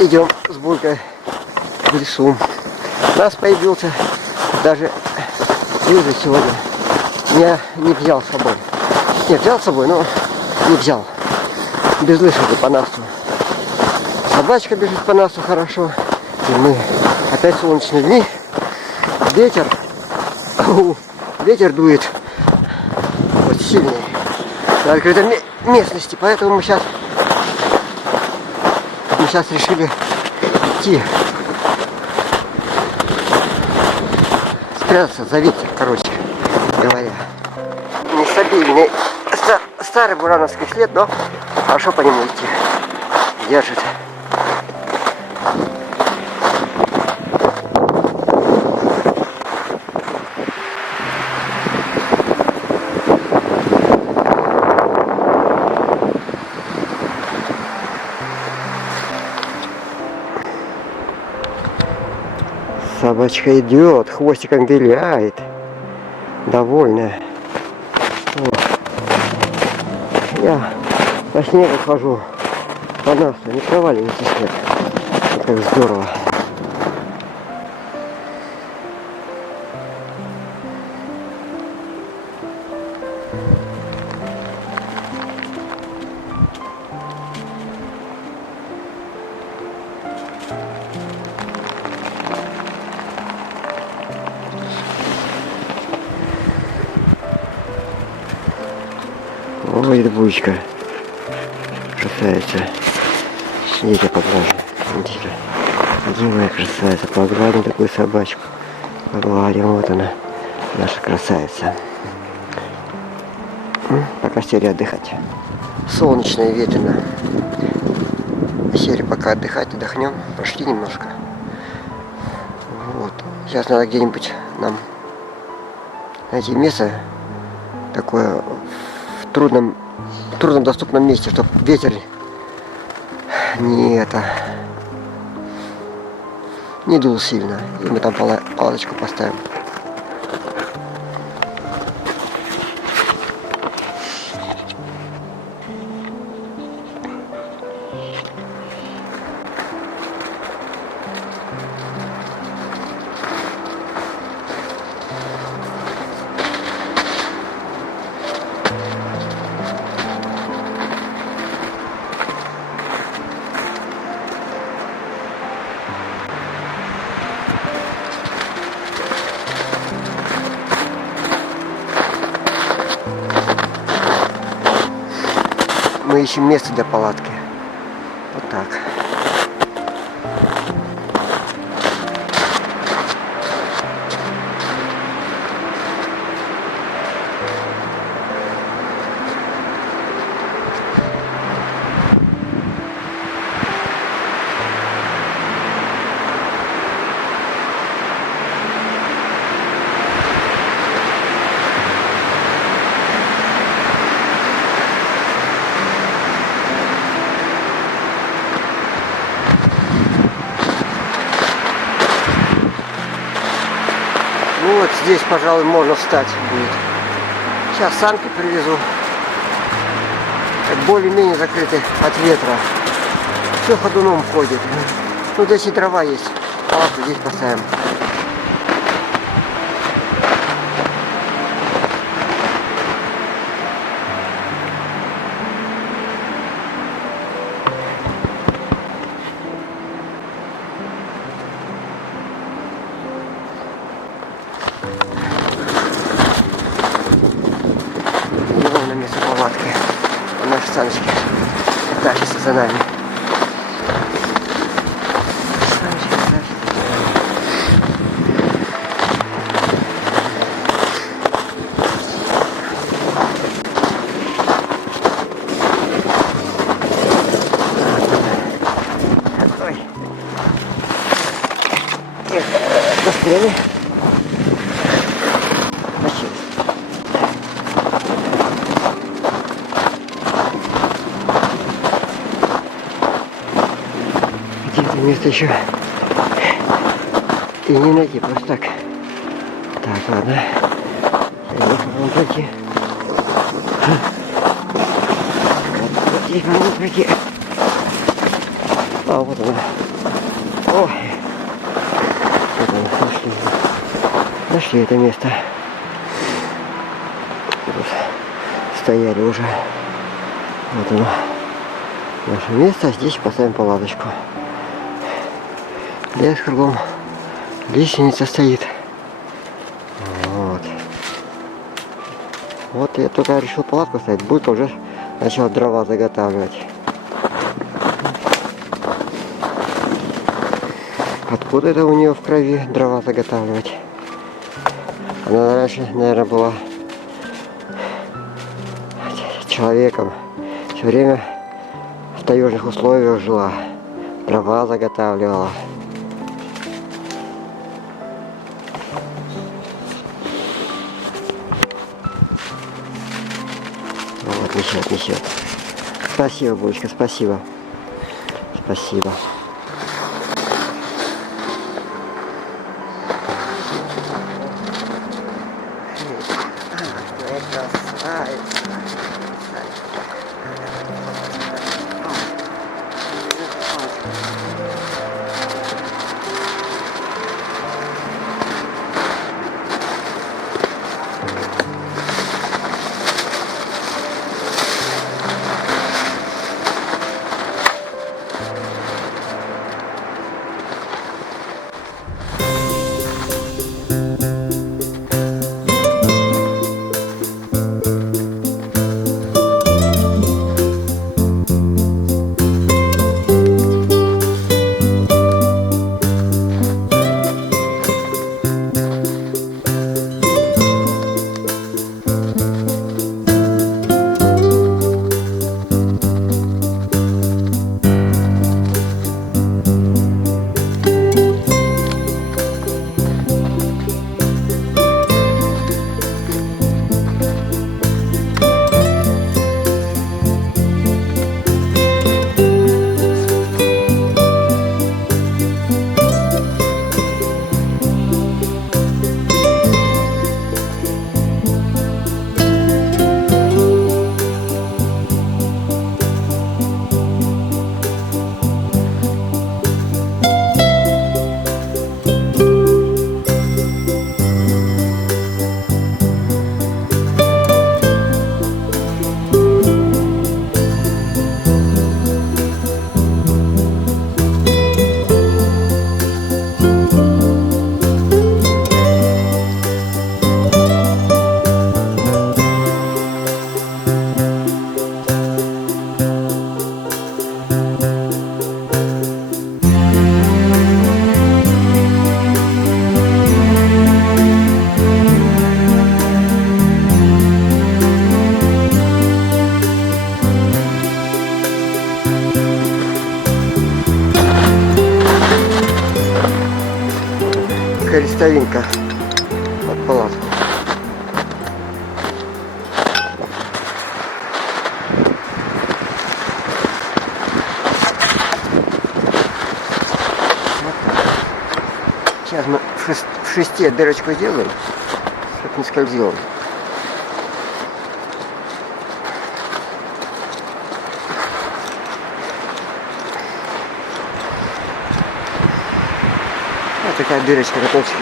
идем с Булькой в лесу. У нас появился даже лыжи сегодня. Я не взял с собой. Не взял с собой, но не взял. Без лыж иду по Насту. Собачка бежит по Насту хорошо. И мы опять солнечные дни. Ветер. Ветер дует. Вот сильный. На открытой местности. Поэтому мы сейчас решили идти. Спрятаться за ветер, короче говоря. Нестабильный старый бурановский след, но хорошо по нему идти. Держит. Собачка идет, хвостиком виляет. Довольная. Вот. Я по снегу хожу. По Насту, не проваливается снег. Как здорово. Ой, это Булечка. Красавица. Видите, поглажу. Видите, где моя красавица? Погладим такую собачку. Погладим, вот она, наша красавица. Пока сели отдыхать. Солнечно и ветрено. Сели пока отдыхать, отдохнем. Пошли немножко. Вот. Сейчас надо где-нибудь нам найти место такое в трудном доступном месте, чтобы ветер не дул сильно. И мы там палаточку поставим. Мы ищем место для палатки. Вот так. Ну вот здесь, пожалуй, можно встать будет. Сейчас санки привезу. Более-менее закрыты от ветра. Все ходуном ходит. Ну здесь и трава есть. Палатку здесь поставим. На место палатки. Наши саночки тащатся за нами. Такой. Пострели. Место еще и не найти просто так. Так, ладно. Вон пройти. Вот здесь можно пройти. А, вот она. Ой. Вот мы нашли. Нашли это место. Тут стояли уже. Вот оно. Наше место. Здесь поставим палаточку. Лес кругом. Лестница стоит. Вот. Вот я только решил палатку ставить. Будет уже начал дрова заготавливать. Откуда это у нее в крови дрова заготавливать? Она раньше, наверное, была человеком. Все время в таежных условиях жила. Дрова заготавливала. Вот, несет, несет. Спасибо, булочка, спасибо. Спасибо. Крестовинка под палатку. Вот так. Сейчас мы в шесте дырочку сделаем, чтобы не скользило. Вот такая дырочка, коточки.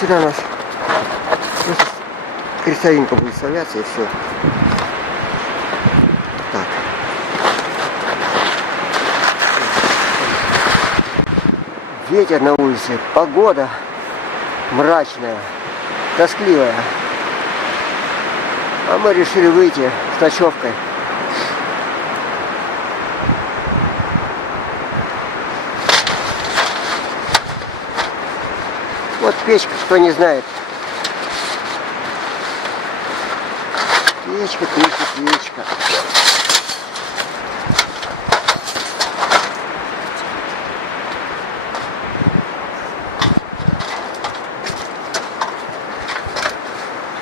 Сюда у нас просто крестовинка будет вставляться и все. Так. Ветер на улице, погода мрачная, тоскливая. А мы решили выйти с ночевкой. Вот печка, кто не знает. Печка, печка, печка.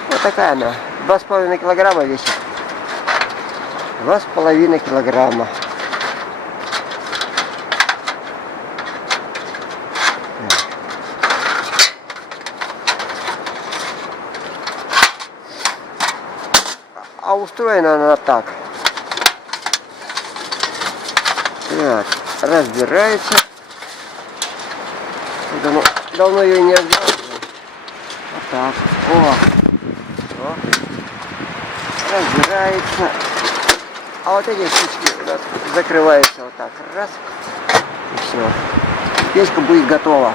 Вот такая она. 2,5 килограмма весит. 2,5 килограмма. А устроена она так. Так, разбирается. Давно ее не взял. Вот так. О. Разбирается. А вот эти штучки у нас закрываются вот так. Раз. И все. Печка будет готова.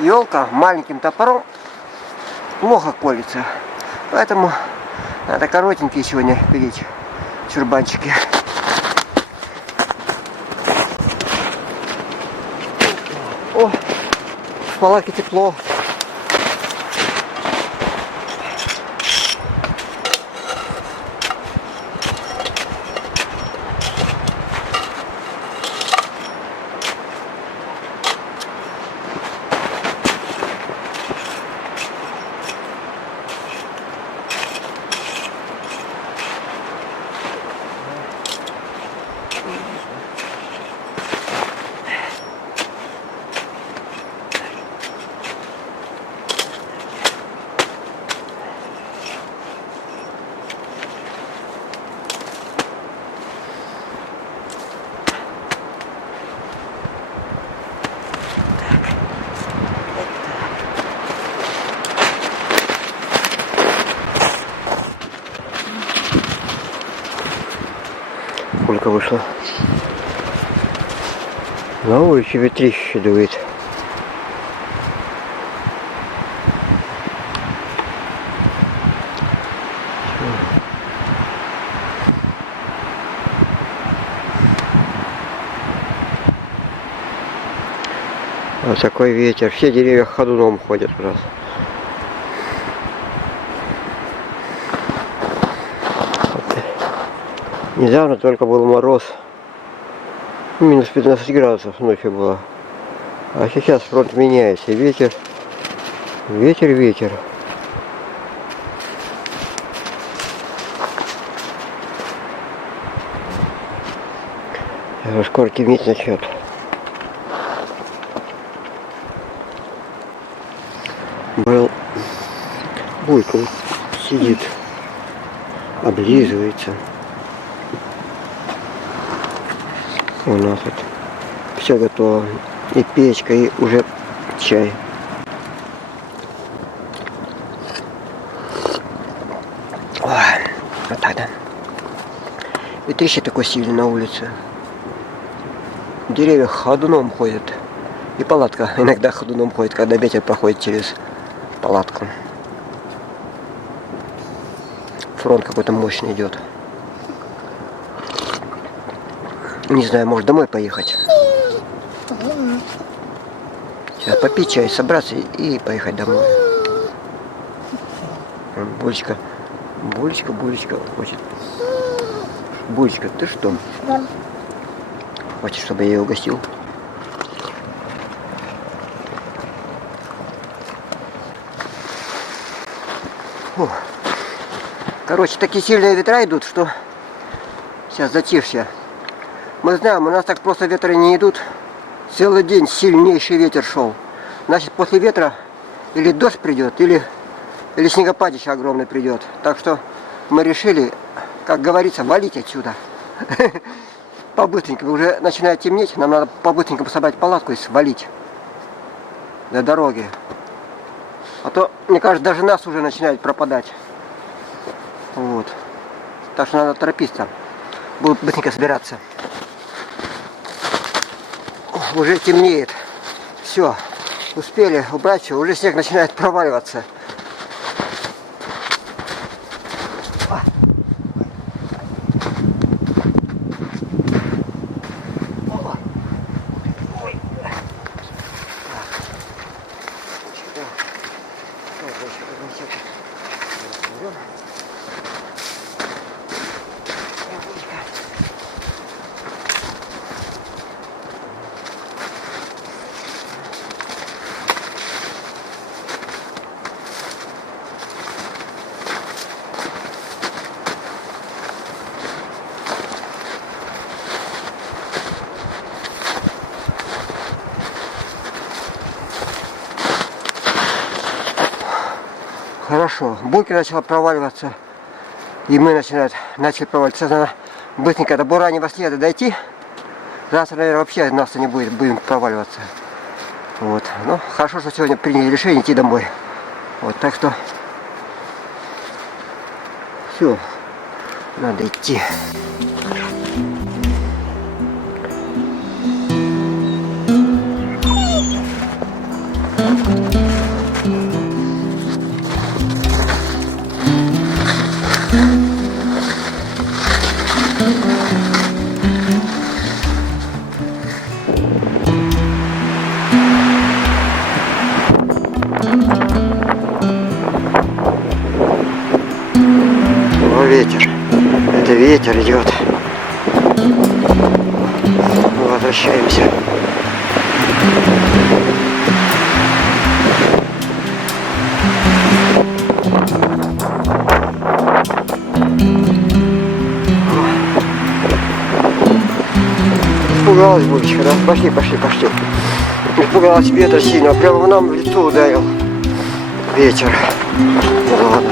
Елка маленьким топором плохо колется, поэтому надо коротенькие сегодня пилить чурбанчики. О, в палатке тепло. Сколько вышло? На улице ветрище дует. Вот такой ветер. Все деревья ходуном ходят просто. Недавно только был мороз. Минус 15 градусов ночью было. А сейчас фронт меняется. Ветер. Ветер. Скоро темнеть начнет. Буйка сидит, облизывается. У нас вот все готово. И печка, и уже чай. Ой, вот так, да. Ветрище такой сильный на улице. Деревья ходуном ходят. И палатка иногда ходуном ходит, когда ветер проходит через палатку. фронт какой-то мощный идет. Не знаю, может домой поехать. Сейчас попить чай, собраться и поехать домой. Булечка, Булечка, Булечка хочет. Булечка, ты что? Хочешь, чтобы я ее угостил? Фу. Короче, такие сильные ветра идут, что сейчас затишье. Мы знаем, у нас так просто ветры не идут. Целый день сильнейший ветер шел. Значит, после ветра или дождь придет, или снегопадище огромный придет. Так что мы решили, как говорится, валить отсюда. По-быстренькому. Уже начинает темнеть, нам надо по-быстренькому собрать палатку и свалить до дороги. А то, мне кажется, даже нас уже начинает пропадать. Вот. Так что надо торопиться. Буду быстренько собираться. Уже темнеет. Все. Успели убрать все. Уже снег начинает проваливаться. Хорошо. Булька начала проваливаться. И мы начали проваливаться. Сейчас надо быстренько до Бураньего следа дойти. Завтра, наверное, вообще нас не будет. Будем проваливаться. Вот. Ну, хорошо, что сегодня приняли решение идти домой. Вот, так что все. Надо идти. Ветер. Это ветер идет. Мы возвращаемся. Испугалась Булечка, да? Пошли. Испугалась ветра сильно. Прямо нам в лицо ударил ветер. Ну ладно.